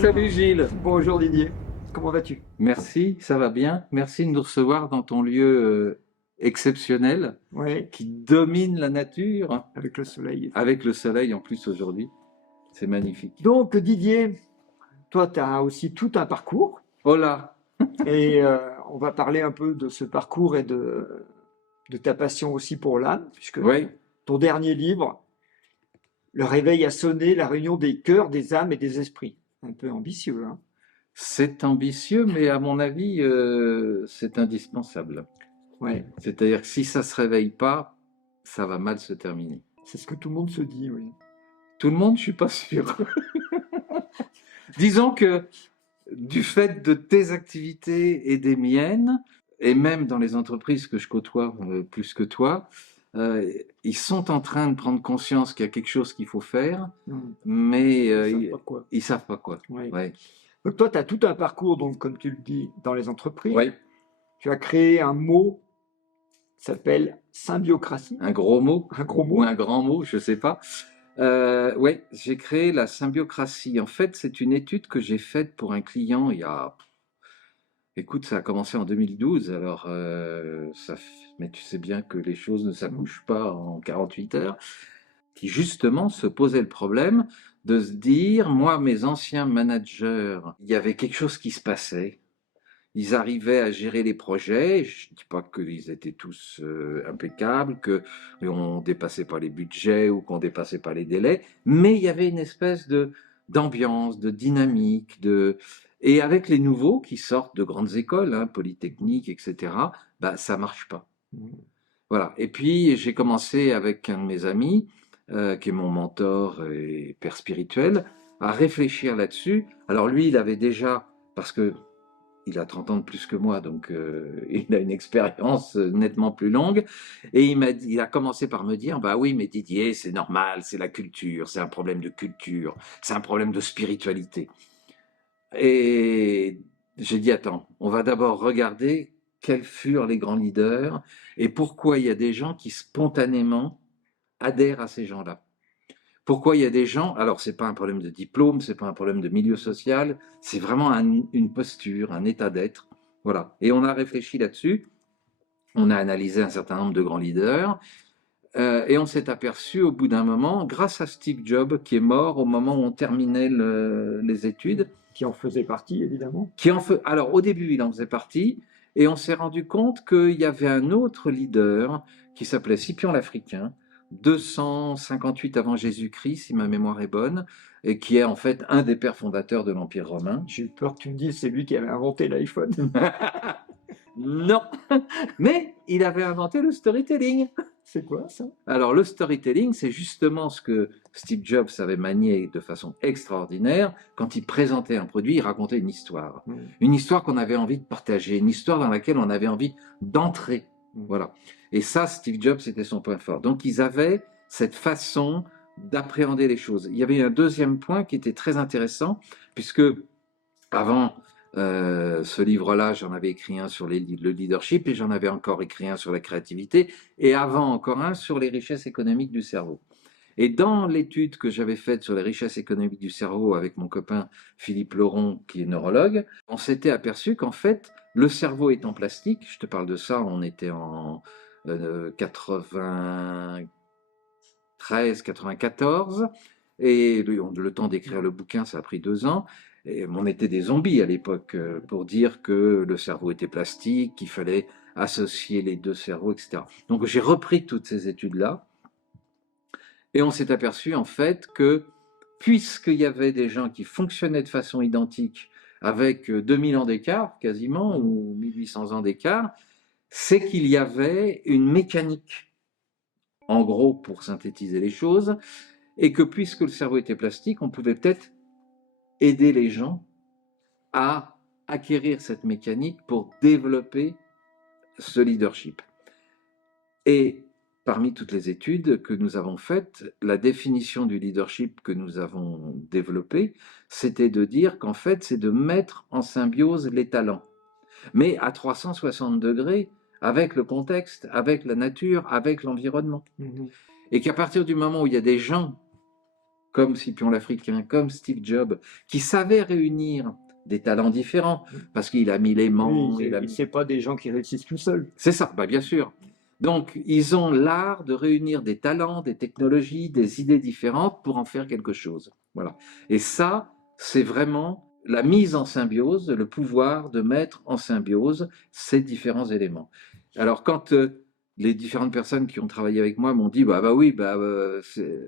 Salut Gilles. Bonjour Didier, comment vas-tu? Merci, ça va bien. Merci de nous recevoir dans ton lieu exceptionnel Oui, qui domine la nature avec le soleil. avec le soleil en plus aujourd'hui. C'est magnifique. Donc Didier, toi tu as aussi tout un parcours Oh là, et on va parler un peu de ce parcours et de ta passion aussi pour l'âme, puisque oui, ton dernier livre, Le réveil a sonné, la réunion des cœurs, des âmes et des esprits. Un peu ambitieux, hein? c'est ambitieux, mais à mon avis, c'est indispensable. Ouais, C'est-à-dire que si ça se réveille pas, ça va mal se terminer. c'est ce que tout le monde se dit, oui. Tout le monde, je suis pas sûr. Disons que du fait de tes activités et des miennes, et même dans les entreprises que je côtoie plus que toi, ils sont en train de prendre conscience qu'il y a quelque chose qu'il faut faire, Hmm. mais Ils savent pas quoi. ils savent pas quoi. Ouais. Ouais. Donc toi, tu as tout un parcours, donc comme tu le dis, dans les entreprises. Ouais. Tu as créé un mot qui s'appelle symbiocratie, Un gros mot un gros ou mot. un grand mot, je sais pas. Ouais, j'ai créé la symbiocratie. En fait, c'est une étude que j'ai faite pour un client il y a. Écoute, ça a commencé en 2012, alors mais tu sais bien que les choses ne s'accouchent pas en 48 heures, qui justement se posait le problème de se dire, moi, mes anciens managers, il y avait quelque chose qui se passait. Ils arrivaient à gérer les projets. Je ne dis pas qu'ils étaient tous impeccables, qu'on ne dépassait pas les budgets ou qu'on ne dépassait pas les délais, mais il y avait une espèce d'ambiance, de dynamique, et avec les nouveaux qui sortent de grandes écoles, hein, polytechniques, etc., bah, ça ne marche pas. Voilà. Et puis, j'ai commencé avec un de mes amis, qui est mon mentor et père spirituel, à réfléchir là-dessus. Alors lui, il avait déjà, parce que il a 30 ans de plus que moi, donc il a une expérience nettement plus longue. Et il a commencé par me dire, bah oui, mais Didier, c'est normal, c'est la culture, c'est un problème de culture, c'est un problème de spiritualité. Et j'ai dit, attends, on va d'abord regarder quels furent les grands leaders et pourquoi il y a des gens qui spontanément adhèrent à ces gens-là. Pourquoi il y a des gens, alors c'est pas un problème de diplôme, c'est pas un problème de milieu social, c'est vraiment une posture, un état d'être. Voilà. Et on a réfléchi là-dessus, on a analysé un certain nombre de grands leaders, et on s'est aperçu au bout d'un moment, grâce à Steve Jobs, qui est mort au moment où on terminait les études, Qui en faisait partie, évidemment. alors au début il en faisait partie, et on s'est rendu compte qu'il y avait un autre leader qui s'appelait Scipion l'Africain, 258 avant Jésus-Christ, si ma mémoire est bonne, et qui est en fait un des pères fondateurs de l'Empire romain. J'ai eu peur que tu me dises c'est lui qui avait inventé l'iPhone. Non, mais il avait inventé le storytelling. C'est quoi ça? Alors le storytelling, c'est justement ce que Steve Jobs avait manié de façon extraordinaire. Quand il présentait un produit, il racontait une histoire qu'on avait envie de partager, une histoire dans laquelle on avait envie d'entrer. Voilà. Et ça, Steve Jobs, c'était son point fort. Donc ils avaient cette façon d'appréhender les choses. Il y avait un deuxième point qui était très intéressant, puisque avant ce livre-là, j'en avais écrit un sur le leadership et j'en avais encore écrit un sur la créativité et avant encore un sur les richesses économiques du cerveau. Et dans l'étude que j'avais faite sur les richesses économiques du cerveau avec mon copain Philippe Laurent, qui est neurologue, on s'était aperçu qu'en fait, le cerveau étant plastique, je te parle de ça, on était en 93, 94, et le temps d'écrire le bouquin, ça a pris 2 ans. Et on était des zombies à l'époque pour dire que le cerveau était plastique, qu'il fallait associer les deux cerveaux, etc. Donc j'ai repris toutes ces études-là et on s'est aperçu en fait que puisqu'il y avait des gens qui fonctionnaient de façon identique avec 2000 ans d'écart quasiment ou 1800 ans d'écart, c'est qu'il y avait une mécanique, en gros pour synthétiser les choses, et que puisque le cerveau était plastique, on pouvait peut-être aider les gens à acquérir cette mécanique pour développer ce leadership. Et parmi toutes les études que nous avons faites, la définition du leadership que nous avons développée, c'était de dire qu'en fait, c'est de mettre en symbiose les talents, mais à 360 degrés avec le contexte, avec la nature, avec l'environnement. Et qu'à partir du moment où il y a des gens comme Scipion l'Africain, comme Steve Jobs, qui savaient réunir des talents différents, parce qu'il a mis Oui, l'aimant, il a mis... c'est pas des gens qui réussissent tout seuls. C'est ça, bah bien sûr. Donc, ils ont l'art de réunir des talents, des technologies, des idées différentes pour en faire quelque chose. Voilà. Et ça, c'est vraiment la mise en symbiose, le pouvoir de mettre en symbiose ces différents éléments. Alors, quand les différentes personnes qui ont travaillé avec moi m'ont dit, bah oui,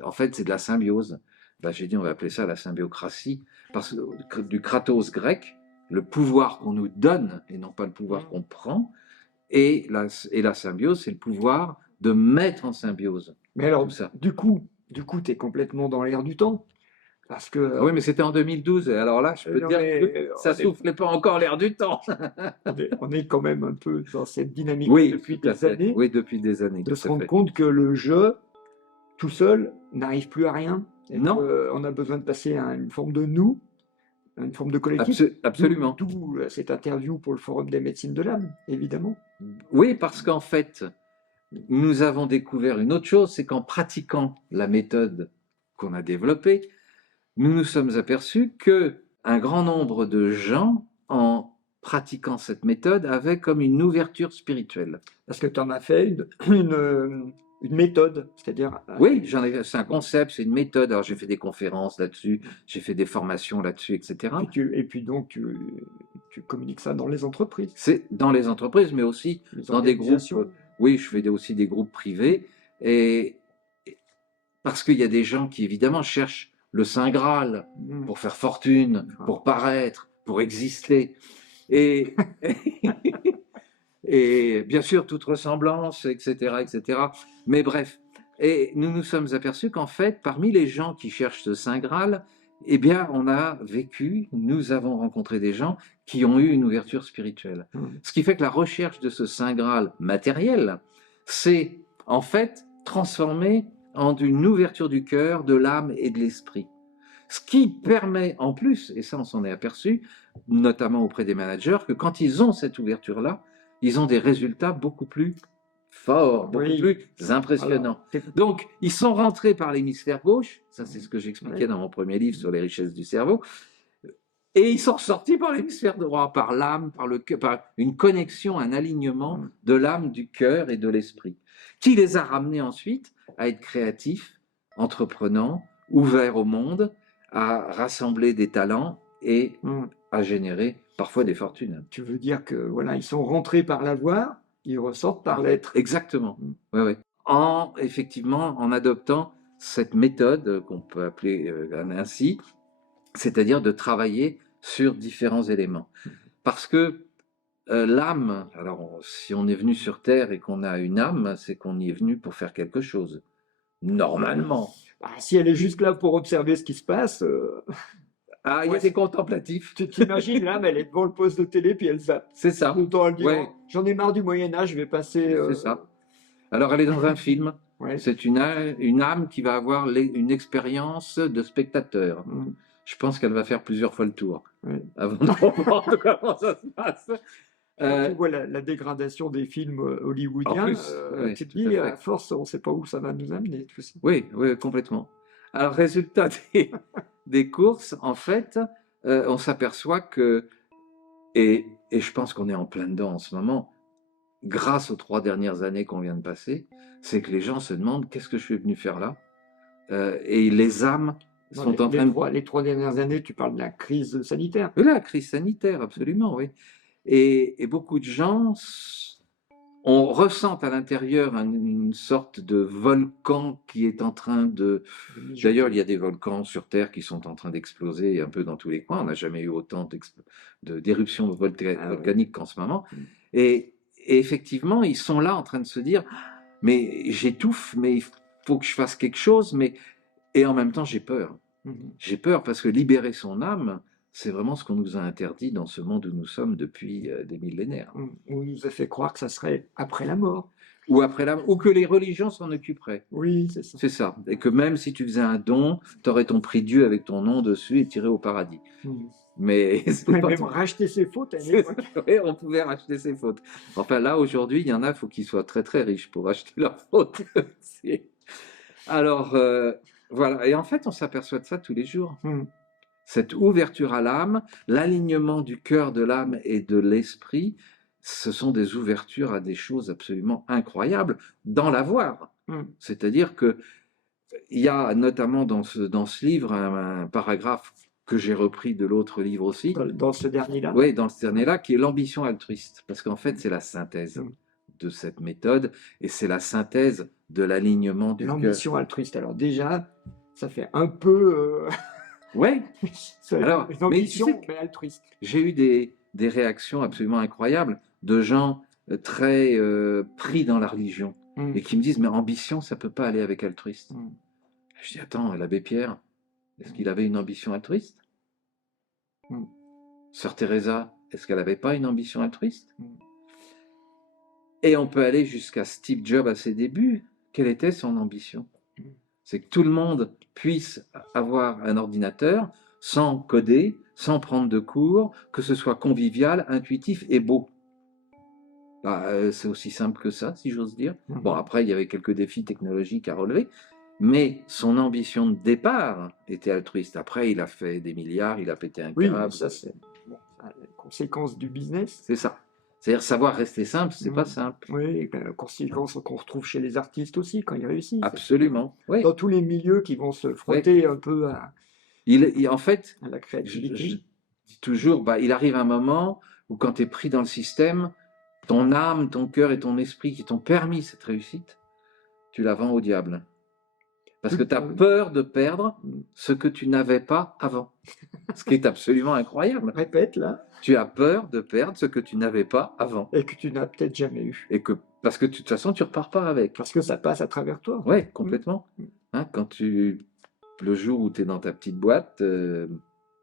en fait, c'est de la symbiose. Bah, j'ai dit, on va appeler ça la symbiocratie, parce que du kratos grec, le pouvoir qu'on nous donne et non pas le pouvoir qu'on prend, et la symbiose, c'est le pouvoir de mettre en symbiose Mais alors, tout ça. du coup, tu es complètement dans l'air du temps. Parce que, Ah oui, mais c'était en 2012, et alors là, je peux te non, dire mais que ça soufflait pas encore l'air du temps. on est quand même un peu dans cette dynamique Oui, depuis tout à des fait. années, Oui, depuis des années, de tout se à rendre fait. compte que le jeu, tout seul, n'arrive plus à rien. Et Non, qu'on a besoin de passer à une forme de nous, une forme de collectif. absolument. D'où cette interview pour le Forum des médecines de l'âme, évidemment. Oui, parce qu'en fait, nous avons découvert une autre chose, c'est qu'en pratiquant la méthode qu'on a développée, nous nous sommes aperçus que un grand nombre de gens, en pratiquant cette méthode, avaient comme une ouverture spirituelle. Parce que tu en as fait une méthode, c'est-à-dire. Oui, c'est un concept, c'est une méthode. Alors j'ai fait des conférences là-dessus, j'ai fait des formations là-dessus, etc. Et puis donc, tu communiques ça dans les entreprises, C'est dans les entreprises, mais aussi les dans des groupes. organisations. Oui, je fais aussi des groupes privés. Et parce qu'il y a des gens qui, évidemment, cherchent le Saint Graal Mm. pour faire fortune, pour paraître, pour exister. Et, et bien sûr, toute ressemblance, etc., etc. Mais bref, et nous nous sommes aperçus qu'en fait, parmi les gens qui cherchent ce Saint Graal, eh bien, on a vécu, nous avons rencontré des gens qui ont eu une ouverture spirituelle. Ce qui fait que la recherche de ce Saint Graal matériel, c'est en fait transformé en une ouverture du cœur, de l'âme et de l'esprit. Ce qui permet en plus, et ça on s'en est aperçu, notamment auprès des managers, que quand ils ont cette ouverture-là, ils ont des résultats beaucoup plus forts, beaucoup Oui. plus impressionnants. Alors, Donc, ils sont rentrés par l'hémisphère gauche, ça c'est ce que j'expliquais dans mon premier livre sur les richesses du cerveau, et ils sont sortis par l'hémisphère droit, par l'âme, par le cœur, par une connexion, un alignement de l'âme, du cœur et de l'esprit, qui les a ramenés ensuite à être créatifs, entreprenants, ouverts au monde, à rassembler des talents et à générer parfois des fortunes. Tu veux dire que voilà, ils sont rentrés par l'avoir, ils ressortent par l'être. Exactement. Ouais, ouais. Effectivement, en adoptant cette méthode qu'on peut appeler ainsi, c'est-à-dire de travailler sur différents éléments. Parce que l'âme, alors si on est venu sur Terre et qu'on a une âme, c'est qu'on y est venu pour faire quelque chose. Normalement. Bah, si elle est juste là pour observer ce qui se passe, Ah, il y a des contemplatifs. tu t'imagines, l'âme, elle est devant le poste de télé, puis elle zappe. C'est ça. Tout le temps, elle dit, Ouais. oh, j'en ai marre du Moyen-Âge, je vais passer. C'est ça. Alors, elle est dans un film. Ouais. C'est une âme qui va avoir une expérience de spectateur. Je pense qu'elle va faire plusieurs fois le tour avant de comprendre comment ça se passe. Quand tu vois la dégradation des films hollywoodiens, tu te dis, à force, on ne sait pas où ça va nous amener. Tout ça. Oui, oui, complètement. Alors, résultat des courses, en fait, on s'aperçoit que, et je pense qu'on est en plein dedans en ce moment, grâce aux 3 dernières années qu'on vient de passer, c'est que les gens se demandent qu'est-ce que je suis venu faire là, et les âmes sont en train de... Les 3 dernières années, tu parles de la crise sanitaire. Oui, la crise sanitaire, absolument, oui. Et beaucoup de gens, on ressent à l'intérieur une sorte de volcan qui est en train de... D'ailleurs, il y a des volcans sur Terre qui sont en train d'exploser un peu dans tous les coins. On n'a jamais eu autant d'éruptions volcaniques qu'en ce moment. Et effectivement, ils sont là en train de se dire, mais j'étouffe, mais il faut que je fasse quelque chose, et en même temps, j'ai peur. J'ai peur parce que libérer son âme, c'est vraiment ce qu'on nous a interdit dans ce monde où nous sommes depuis des millénaires. On nous a fait croire que ça serait après la mort. Ou que les religions s'en occuperaient. Oui, c'est ça. C'est ça. Et que même si tu faisais un don, tu aurais ton prix Dieu avec ton nom dessus et tiré au paradis. Mais même racheter ses fautes. Oui, on pouvait racheter ses fautes. Enfin là, aujourd'hui, il y en a, il faut qu'ils soient très très riches pour acheter leurs fautes. Alors, Voilà, et en fait, on s'aperçoit de ça tous les jours. Mm. Cette ouverture à l'âme, l'alignement du cœur, de l'âme et de l'esprit, ce sont des ouvertures à des choses absolument incroyables dans l'avoir. Mm. C'est-à-dire que il y a notamment dans ce livre un paragraphe que j'ai repris de l'autre livre aussi, Dans ce dernier-là. oui, dans ce dernier-là, qui est l'ambition altruiste, parce qu'en fait, c'est la synthèse Mm. de cette méthode, et c'est la synthèse de l'alignement du cœur. L'ambition altruiste. Alors déjà, ça fait un peu Oui, alors, une mais tu ambition, sais que mais altruiste. j'ai eu des réactions absolument incroyables de gens très pris dans la religion, Mm. et qui me disent, mais ambition, ça peut pas aller avec altruiste. Mm. Je dis, attends, l'abbé Pierre, est-ce qu'il avait une ambition altruiste? Mm. Sœur Teresa, est-ce qu'elle n'avait pas une ambition altruiste? Mm. Et on peut aller jusqu'à Steve Jobs à ses débuts. Quelle était son ambition? Mm. C'est que tout le monde puisse avoir un ordinateur sans coder, sans prendre de cours, que ce soit convivial, intuitif et beau. Bah, c'est aussi simple que ça, si j'ose dire. Mm. Bon, après, il y avait quelques défis technologiques à relever, mais son ambition de départ était altruiste. Après, il a fait des milliards, il a pété un Oui, câble. mais ça, c'est bon, la conséquence du business. C'est ça. C'est-à-dire savoir rester simple, c'est pas Mm. simple. Oui, ben, conséquence qu'on retrouve chez les artistes aussi quand ils réussissent. Absolument. Oui. Dans tous les milieux qui vont se frotter un peu En fait, à la je créativité. dis toujours, bah, il arrive un moment où quand tu es pris dans le système, ton âme, ton cœur et ton esprit qui t'ont permis cette réussite, tu la vends au diable. Parce que tu as peur de perdre ce que tu n'avais pas avant. Ce qui est absolument incroyable. Répète là. Tu as peur de perdre ce que tu n'avais pas avant. Et que tu n'as peut-être jamais eu. Parce que de toute façon, tu repars pas avec. Parce que ça passe à travers toi. Oui, complètement. Mm. Hein, le jour où tu es dans ta petite boîte,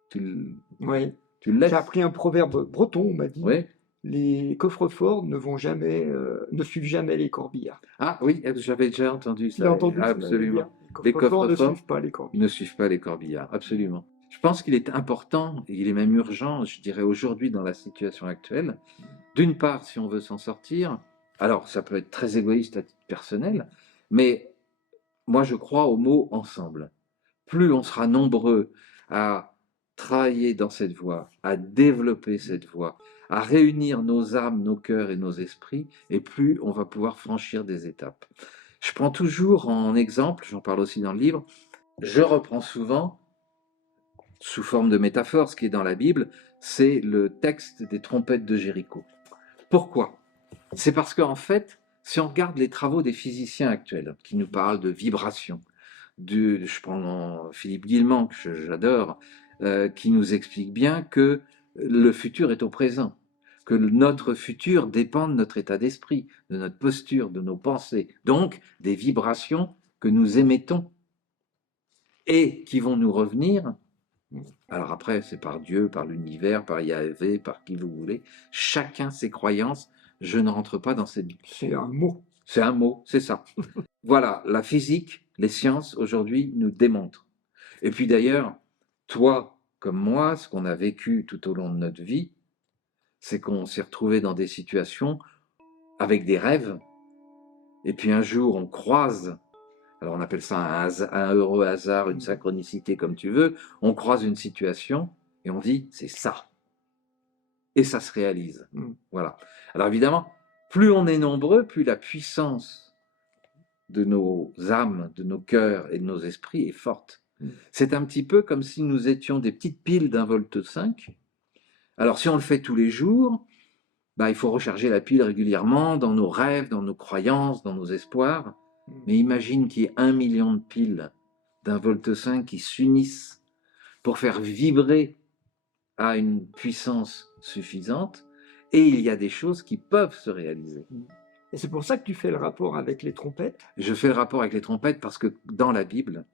tu Oui. le laisses. J'ai appris un proverbe breton, on m'a dit. Oui. Les coffres-forts ne suivent jamais les corbillards. Ah oui, j'avais déjà entendu ça. Tu l'as entendu, absolument. Les coffres-forts ne suivent pas les corbillards. Ne suivent pas les corbillards, absolument. Je pense qu'il est important, et il est même urgent, je dirais aujourd'hui dans la situation actuelle, d'une part, si on veut s'en sortir, alors ça peut être très égoïste à titre personnel, mais moi je crois au mot ensemble. Plus on sera nombreux à travailler dans cette voie, à développer cette voie, à réunir nos âmes, nos cœurs et nos esprits, et plus on va pouvoir franchir des étapes. Je prends toujours en exemple, j'en parle aussi dans le livre, je reprends souvent, sous forme de métaphore, ce qui est dans la Bible, c'est le texte des trompettes de Jéricho. Pourquoi? C'est parce qu'en fait, si on regarde les travaux des physiciens actuels, qui nous parlent de vibrations, je prends Philippe Guillemant, que j'adore, qui nous explique bien que le futur est au présent, que notre futur dépend de notre état d'esprit, de notre posture, de nos pensées, donc des vibrations que nous émettons et qui vont nous revenir. Alors après, c'est par Dieu, par l'univers, par Yahvé, par qui vous voulez, chacun ses croyances. Je ne rentre pas dans cette... C'est un mot. C'est un mot, c'est ça. Voilà, la physique, les sciences aujourd'hui nous démontrent. Et puis d'ailleurs, toi comme moi, ce qu'on a vécu tout au long de notre vie, c'est qu'on s'est retrouvé dans des situations avec des rêves. Et puis un jour, on croise, alors on appelle ça un heureux hasard, une synchronicité comme tu veux, on croise une situation et on dit, c'est ça. Et ça se réalise. Voilà. Alors évidemment, plus on est nombreux, plus la puissance de nos âmes, de nos cœurs et de nos esprits est forte. C'est un petit peu comme si nous étions des petites piles d'un volt 5. Alors si on le fait tous les jours, bah, il faut recharger la pile régulièrement dans nos rêves, dans nos croyances, dans nos espoirs. Mais imagine qu'il y ait 1 million de piles d'un volt 5 qui s'unissent pour faire vibrer à une puissance suffisante, et il y a des choses qui peuvent se réaliser. Et c'est pour ça que tu fais le rapport avec les trompettes? Je fais le rapport avec les trompettes parce que dans la Bible,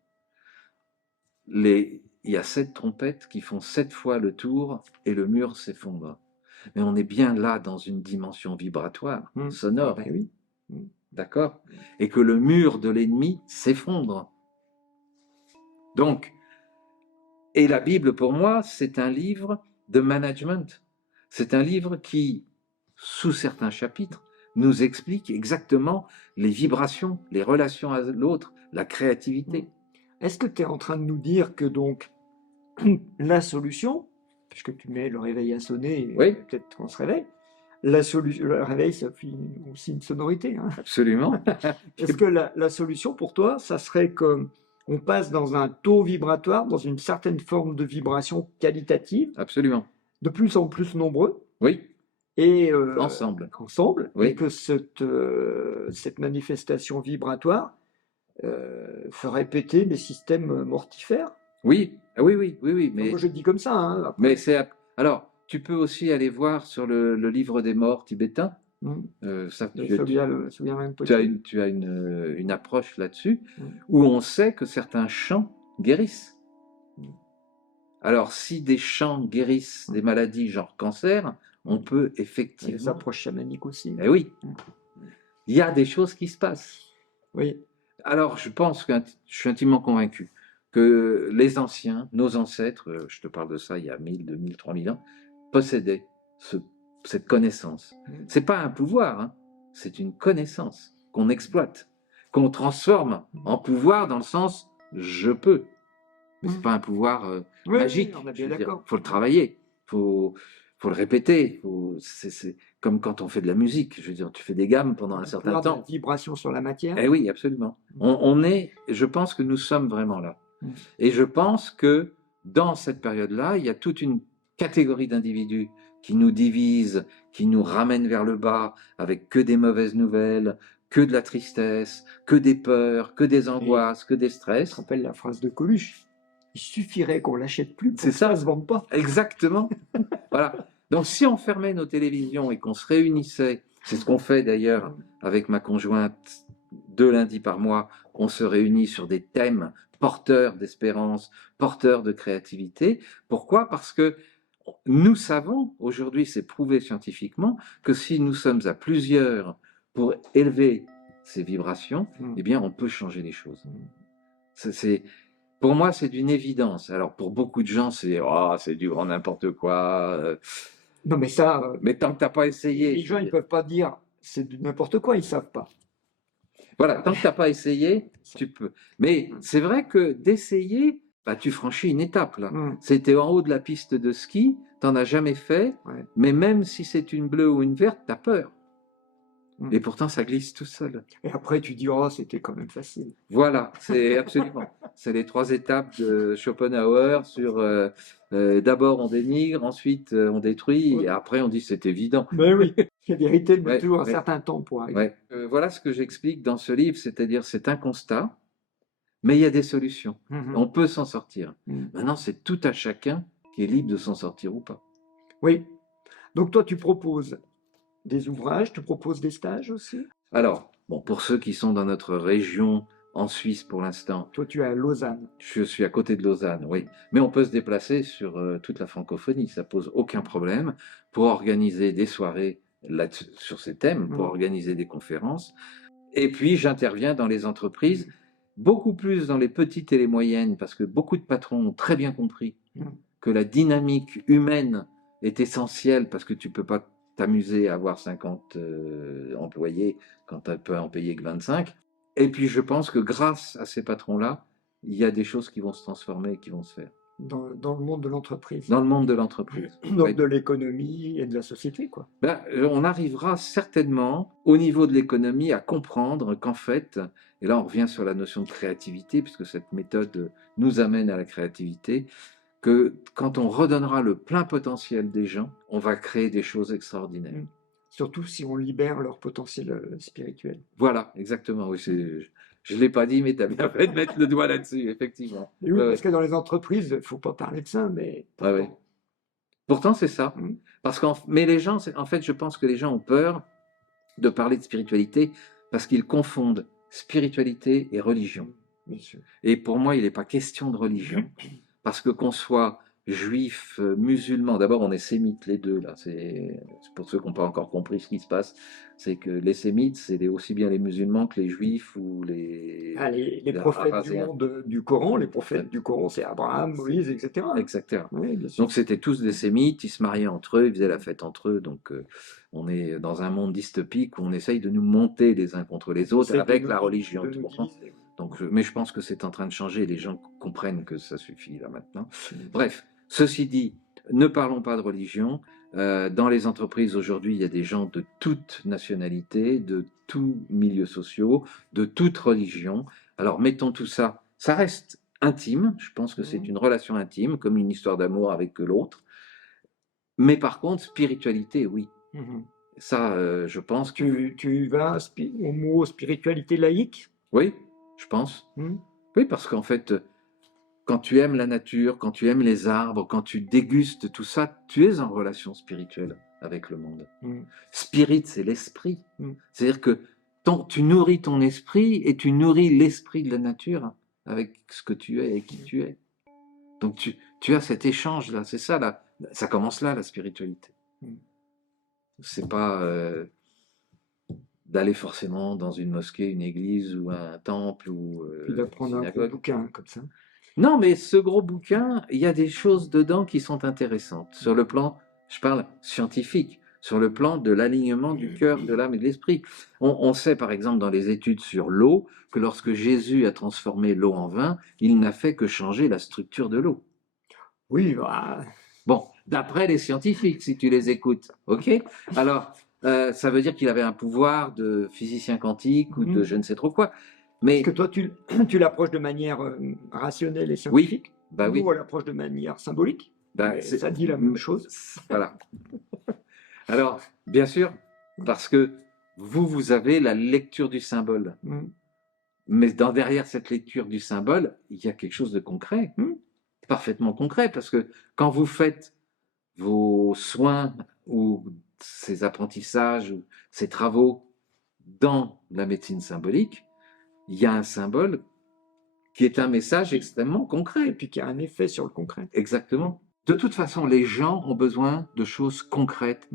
il y a 7 trompettes qui font 7 fois le tour et le mur s'effondre. Mais on est bien là dans une dimension vibratoire, sonore. Ah ben oui. D'accord? Et que le mur de l'ennemi s'effondre. Donc, et la Bible pour moi, c'est un livre de management. C'est un livre qui, sous certains chapitres, nous explique exactement les vibrations, les relations à l'autre, la créativité. est-ce que tu es en train de nous dire que donc la solution, puisque tu mets le réveil à sonner, et Oui, peut-être qu'on se réveille, la solution, le réveil, ça fait aussi une sonorité, hein. absolument. Est-ce que la solution pour toi, ça serait qu'on passe dans un taux vibratoire, dans une certaine forme de vibration qualitative, Absolument. de plus en plus nombreux, Oui, et ensemble. et Oui, que cette manifestation vibratoire ferait péter les systèmes mortifères? oui, ah oui, oui, oui, oui, Enfin, moi, je le dis comme ça, hein, mais après. c'est... Alors, tu peux aussi aller voir sur le livre des morts tibétain. Mm. Ça, Le tu, tu- Sogyal tu as Rinpoché. une approche là-dessus, Mm. où on sait que certains chants guérissent. Mm. Alors, si des chants guérissent des maladies genre cancer, on peut Les effectivement... approches chamaniques aussi. Eh oui, Mm. il y a des choses qui se passent. Oui. Alors, je pense que je suis intimement convaincu que les anciens, nos ancêtres, je te parle de ça il y a 1000, 2000, 3000 ans, possédaient cette connaissance. Mm. C'est pas un pouvoir, hein, c'est une connaissance qu'on exploite, qu'on transforme en pouvoir dans le sens je peux. Mais c'est Mm. pas un pouvoir Oui, magique. on est Je bien veux dire, d'accord. faut le travailler, faut le répéter. C'est comme quand on fait de la musique. Je veux dire, tu fais des gammes pendant un Le certain pouvoir de la temps. vibration sur la matière. Eh oui, absolument. On est, je pense que nous sommes vraiment là. Mm. Et je pense que dans cette période-là, il y a toute une catégorie d'individus qui nous divisent, qui nous ramènent vers le bas, avec que des mauvaises nouvelles, que de la tristesse, que des peurs, que des angoisses, que des Je te stress. rappelle la phrase de Coluche. Il suffirait qu'on l'achète plus pour C'est que ça ça, se vende pas. exactement. Voilà. Donc si on fermait nos télévisions et qu'on se réunissait, c'est ce qu'on fait d'ailleurs avec ma conjointe 2 lundis par mois, on se réunit sur des thèmes porteurs d'espérance, porteurs de créativité. Pourquoi? Parce que nous savons, aujourd'hui c'est prouvé scientifiquement, que si nous sommes à plusieurs pour élever ces vibrations, eh bien on peut changer les choses. Pour moi, c'est d'une évidence. Alors pour beaucoup de gens, c'est du grand n'importe quoi. Non, mais ça, Mais tant que tu n'as pas essayé, les gens, ils peuvent pas dire c'est du n'importe quoi, ils savent pas. voilà, tant que tu n'as pas essayé, tu peux. Mais c'est vrai que d'essayer, bah, tu franchis une étape là. Mm. C'était en haut de la piste de ski, tu n'en as jamais fait, Ouais. mais même si c'est une bleue ou une verte, tu as peur. Mm. Et pourtant, ça glisse tout seul. Et après, tu dis, oh, c'était quand même facile. Voilà, c'est absolument. C'est les 3 étapes de Schopenhauer sur d'abord on dénigre, ensuite on détruit, Ouais. et après on dit c'est évident. Mais oui, la vérité met Ouais, toujours un ouais. certain temps pour arriver. Ouais. Voilà ce que j'explique dans ce livre, c'est-à-dire c'est un constat, mais il y a des solutions. Mhm. On peut s'en sortir. Mm. Maintenant, c'est tout à chacun qui est libre de s'en sortir ou pas. Oui. Donc toi, tu proposes des ouvrages, tu proposes des stages aussi. Alors, bon, pour ceux qui sont dans notre région en Suisse pour l'instant, Toi, tu es à Lausanne. je suis à côté de Lausanne, oui. Mais on peut se déplacer sur toute la francophonie, ça pose aucun problème pour organiser des soirées sur ces thèmes, pour Mm. organiser des conférences. Et puis, j'interviens dans les entreprises, beaucoup plus dans les petites et les moyennes, parce que beaucoup de patrons ont très bien compris Mm. que la dynamique humaine est essentielle, parce que tu ne peux pas t'amuser à avoir 50 employés quand tu peux en payer que 25. Et puis, je pense que grâce à ces patrons-là, il y a des choses qui vont se transformer et qui vont se faire. Dans le monde de l'entreprise. Dans le monde de l'entreprise. Donc Oui. de l'économie et de la société, quoi. Ben, on arrivera certainement au niveau de l'économie à comprendre qu'en fait, et là on revient sur la notion de créativité, puisque cette méthode nous amène à la créativité, que quand on redonnera le plein potentiel des gens, on va créer des choses extraordinaires. Mm. Surtout si on libère leur potentiel spirituel. Voilà, exactement. Oui, je ne l'ai pas dit, mais tu as bien fait de mettre le doigt là-dessus, effectivement. Et oui, Ouais, parce ouais. que dans les entreprises, il ne faut pas parler de ça, mais Ouais, ouais. Pourtant, c'est ça. Mm. Mais les gens, en fait, je pense que les gens ont peur de parler de spiritualité parce qu'ils confondent spiritualité et religion. Bien sûr. Et pour moi, il n'est pas question de religion, parce que qu'on soit juif, musulman, d'abord on est sémites les deux, là, c'est pour ceux qui n'ont pas encore compris ce qui se passe, c'est que les sémites, c'est aussi bien les musulmans que les juifs ou les prophètes du Araséens. monde du Coran, les prophètes du Coran, c'est Abraham, Moïse, etc. Etc. Oui, bien sûr. Donc c'était tous des sémites, ils se mariaient entre eux, ils faisaient la fête entre eux, donc on est dans un monde dystopique où on essaye de nous monter les uns contre les autres C'est avec de la nous- religion. de tu nous comprends ? diviser. Donc, mais je pense que c'est en train de changer. Les gens comprennent que ça suffit là maintenant. Bref, ceci dit, ne parlons pas de religion. Dans les entreprises aujourd'hui, il y a des gens de toute nationalité, de tous milieux sociaux, de toute religion. Alors mettons tout ça, ça reste intime. Je pense que c'est une relation intime, comme une histoire d'amour avec l'autre. Mais par contre, spiritualité, oui. Ça, je pense que... Tu vas au mot spiritualité laïque? Oui, je pense. Oui, parce qu'en fait, quand tu aimes la nature, quand tu aimes les arbres, quand tu dégustes tout ça, tu es en relation spirituelle avec le monde. Spirit, c'est l'esprit. C'est-à-dire que tu nourris ton esprit et tu nourris l'esprit de la nature avec ce que tu es et qui tu es. Donc tu as cet échange-là, c'est ça, là. Ça commence là, la spiritualité. C'est pas d'aller forcément dans une mosquée, une église ou un temple ou puis d'apprendre un gros bouquin comme ça. Non, mais ce gros bouquin, il y a des choses dedans qui sont intéressantes. Sur le plan, je parle scientifique, sur le plan de l'alignement du cœur, de l'âme et de l'esprit. On sait par exemple dans les études sur l'eau que lorsque Jésus a transformé l'eau en vin, il n'a fait que changer la structure de l'eau. Oui, bah... Bon, d'après les scientifiques, si tu les écoutes, ok? Alors, ça veut dire qu'il avait un pouvoir de physicien quantique ou de je ne sais trop quoi. Mais... Est-ce que toi, tu l'approches de manière rationnelle et scientifique? Oui, bah oui. Nous, on l'approche de manière symbolique. Bah, ça dit la même chose. Voilà. Alors, bien sûr, parce que vous avez la lecture du symbole. Mais derrière cette lecture du symbole, il y a quelque chose de concret. Parfaitement concret, parce que quand vous faites vos soins ou ces apprentissages ou ces travaux dans la médecine symbolique, il y a un symbole qui est un message extrêmement concret. Et puis qui a un effet sur le concret. Exactement. De toute façon, les gens ont besoin de choses concrètes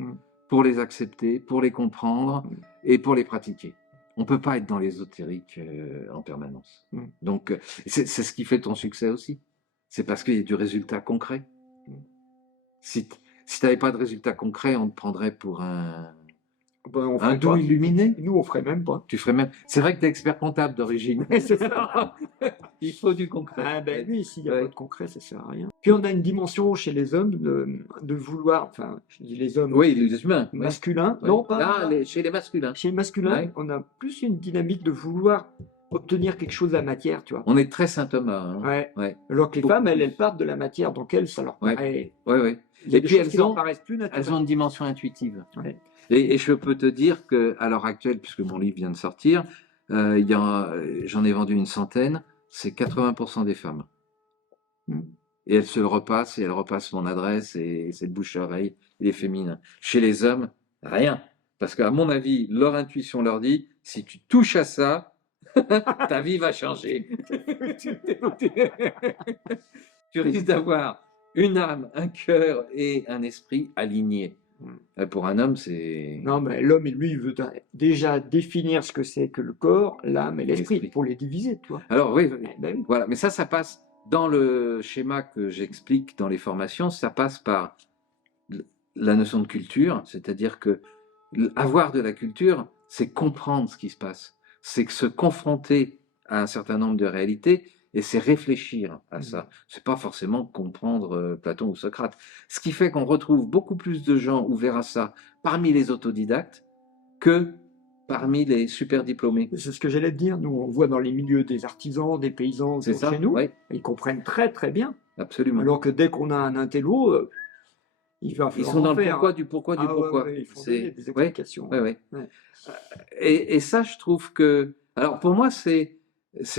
pour les accepter, pour les comprendre et pour les pratiquer. On ne peut pas être dans l'ésotérique en permanence. Donc, c'est ce qui fait ton succès aussi. C'est parce qu'il y a du résultat concret. Si tu n'avais pas de résultat concret, on te prendrait pour un doux illuminé. Nous, on ferait même pas. Tu ferais même. C'est vrai que tu es expert comptable d'origine. C'est ça. Il faut du concret. Ah ben oui, s'il n'y a pas de concret, ça ne sert à rien. Puis on a une dimension chez les hommes de vouloir, enfin, je dis les hommes. Oui, les humains. Masculins. Oui. Non, pas. Chez les masculins. Chez les masculins, on a plus une dynamique de vouloir obtenir quelque chose de la matière, tu vois. On est très Saint Thomas. Hein. Ouais. Alors que les femmes, elles partent de la matière, donc elles, ça leur paraît. Ouais. Et puis elles ont une dimension intuitive. Ouais. Et je peux te dire qu'à l'heure actuelle, puisque mon livre vient de sortir, j'en ai vendu une centaine, c'est 80% des femmes. Et elles se le repassent, et elles repassent mon adresse, et c'est de bouche à oreille, il est féminin. Chez les hommes, rien. Parce qu'à mon avis, leur intuition leur dit, si tu touches à ça, ta vie va changer. Tu risques d'avoir une âme, un cœur et un esprit alignés. Pour un homme, c'est... Non, mais l'homme, lui, il veut déjà définir ce que c'est que le corps, l'âme et l'esprit, pour les diviser, tu vois. Alors, oui, voilà. Mais ça passe, dans le schéma que j'explique dans les formations, ça passe par la notion de culture, c'est-à-dire que avoir de la culture, c'est comprendre ce qui se passe. C'est que se confronter à un certain nombre de réalités, et c'est réfléchir à ça. C'est pas forcément comprendre Platon ou Socrate. Ce qui fait qu'on retrouve beaucoup plus de gens ouverts à ça parmi les autodidactes que parmi les super diplômés. C'est ce que j'allais te dire. Nous, on voit dans les milieux des artisans, des paysans, chez nous, ils comprennent très très bien. Absolument. Alors que dès qu'on a un intello, ils sont dans le pourquoi du pourquoi. Ouais, ils font des explications. Et ça, je trouve que... Alors pour moi, c'est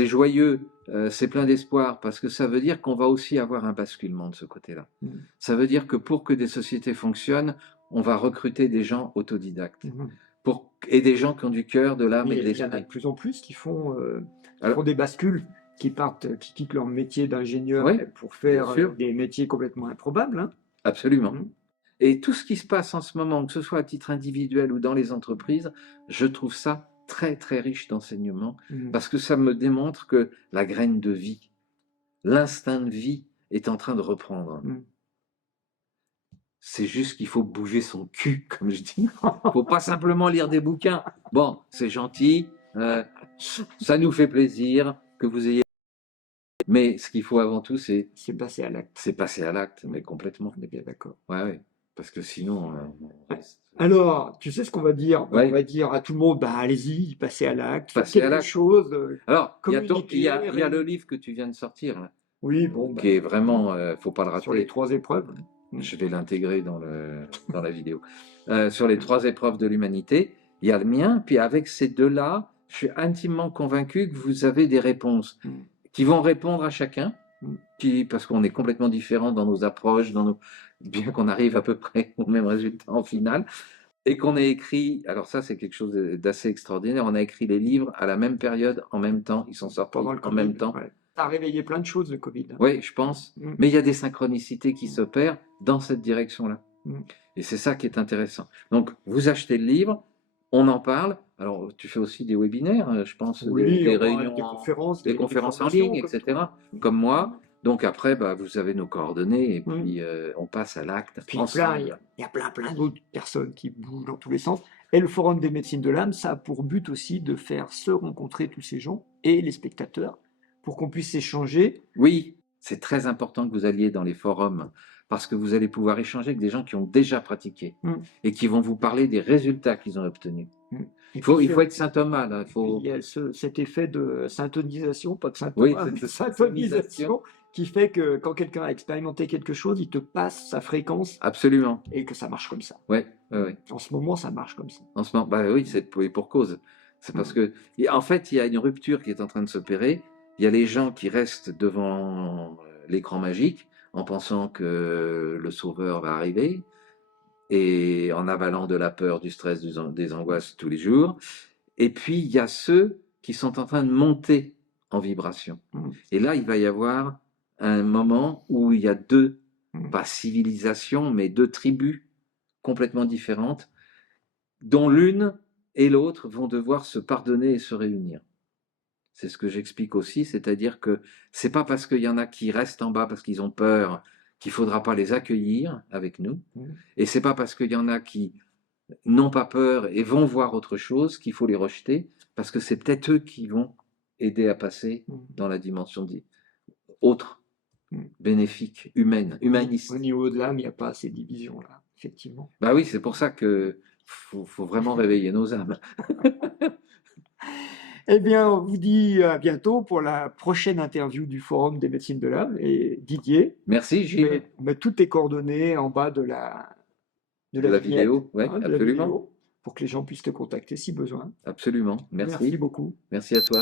joyeux, c'est plein d'espoir, parce que ça veut dire qu'on va aussi avoir un basculement de ce côté-là. Ça veut dire que pour que des sociétés fonctionnent, on va recruter des gens autodidactes, et des gens qui ont du cœur, de l'âme et de l'esprit. Il y en a de plus en plus qui font des bascules, qui quittent leur métier d'ingénieur pour faire des métiers complètement improbables. Hein. Absolument. Et tout ce qui se passe en ce moment, que ce soit à titre individuel ou dans les entreprises, je trouve ça très très riche d'enseignement, parce que ça me démontre que la graine de vie, l'instinct de vie est en train de reprendre. C'est juste qu'il faut bouger son cul, comme je dis. Il ne faut pas simplement lire des bouquins. Bon, c'est gentil, ça nous fait plaisir, que vous ayez. Mais ce qu'il faut avant tout, c'est passer à l'acte. c'est passer à l'acte, mais complètement. On est bien d'accord. Ouais, ouais. Parce que sinon, on reste. Alors, tu sais ce qu'on va dire? Ben, on Ouais, va dire à tout le monde, bah, allez-y, passez à l'acte, faites passer à quelque l'acte. chose, Alors, il y a communiquez, le livre que tu viens de sortir, là, oui, bon, qui est ben, vraiment, faut pas le sur les rater. 3 épreuves. Je vais l'intégrer dans la vidéo. Sur les 3 épreuves de l'humanité, il y a le mien, puis avec ces deux-là, je suis intimement convaincu que vous avez des réponses Mm. qui vont répondre à chacun, Mm. parce qu'on est complètement différents dans nos approches, bien qu'on arrive à peu près au même résultat en finale, et qu'on ait écrit, alors ça c'est quelque chose d'assez extraordinaire, on a écrit les livres à la même période, en même temps, ils sont sortis Pendant le en Covid, même temps. ouais. Ça a réveillé plein de choses, le Covid. Oui, je pense. Mm. Mais il y a des synchronicités qui s'opèrent dans cette direction-là. Mm. Et c'est ça qui est intéressant. Donc, vous achetez le livre, on en parle. Alors, tu fais aussi des webinaires, je pense, Oui, des on va réunions, des conférences, des des conférences en formations, ligne, comme etc., toi. comme moi. Donc après, bah, vous avez nos coordonnées et Mm. puis on passe à l'acte Puis ensemble. il y a plein d'autres personnes qui bougent dans tous les sens. Et le Forum des médecines de l'âme, ça a pour but aussi de faire se rencontrer tous ces gens et les spectateurs pour qu'on puisse échanger. Oui, c'est très important que vous alliez dans les forums parce que vous allez pouvoir échanger avec des gens qui ont déjà pratiqué Mm. et qui vont vous parler des résultats qu'ils ont obtenus. Mm. Il faut être saint Thomas, là. Il y a cet effet de syntonisation, pas de saint Oui, Thomas, mais cette syntonisation, qui fait que quand quelqu'un a expérimenté quelque chose, il te passe sa fréquence Absolument. et que ça marche comme ça. Ouais, ouais, ouais. En ce moment, ça marche comme ça. En ce moment, bah oui, c'est pour cause. C'est parce que, en fait, il y a une rupture qui est en train de s'opérer. Il y a les gens qui restent devant l'écran magique en pensant que le sauveur va arriver et en avalant de la peur, du stress, des angoisses tous les jours. Et puis, il y a ceux qui sont en train de monter en vibration. Et là, il va y avoir un moment où il y a deux, pas civilisations, mais deux tribus complètement différentes, dont l'une et l'autre vont devoir se pardonner et se réunir. C'est ce que j'explique aussi, c'est-à-dire que c'est pas parce qu'il y en a qui restent en bas parce qu'ils ont peur qu'il faudra pas les accueillir avec nous, et c'est pas parce qu'il y en a qui n'ont pas peur et vont voir autre chose qu'il faut les rejeter, parce que c'est peut-être eux qui vont aider à passer dans la dimension autre, bénéfique, humaine, humaniste. Au niveau de l'âme, il n'y a pas ces divisions-là, effectivement. Bah oui, c'est pour ça que faut vraiment réveiller nos âmes. Eh bien, on vous dit à bientôt pour la prochaine interview du Forum des médecines de l'âme. Et Didier, Merci Gilles. mets toutes tes coordonnées en bas de la vignette, vidéo, ouais, de la absolument. vidéo, pour que les gens puissent te contacter si besoin. Absolument. Merci. Merci beaucoup. Merci à toi.